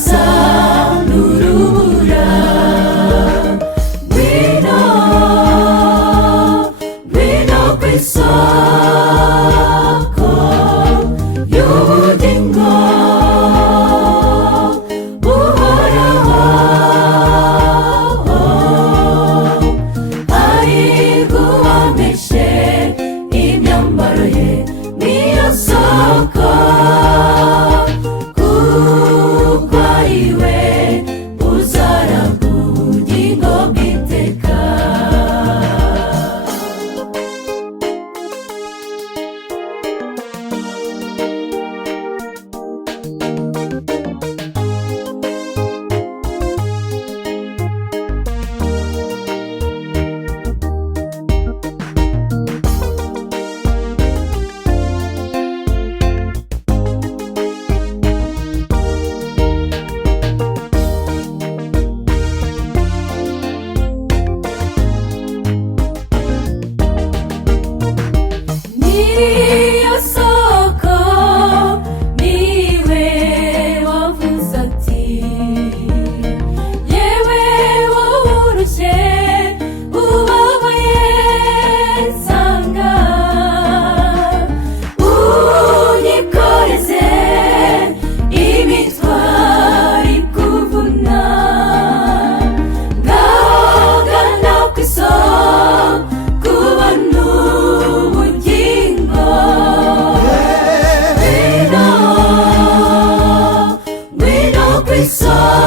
asa n'urubura. Ngwino, ngwino ku isoko y'ubugingo buhoraho. Hahirwa uwameshe imyambaro ye n'iyo soko, kuko ari we uzaragwa ubugingo bw'iteka. N'iyo soko niwe wavuze ati, yewe wowe urushye ubabaye nsanga, unyikoreze imitwaro ikuvuna. Ngaho gana ku isoko kubona ubugingo. Ngwino, ngwino ku isoko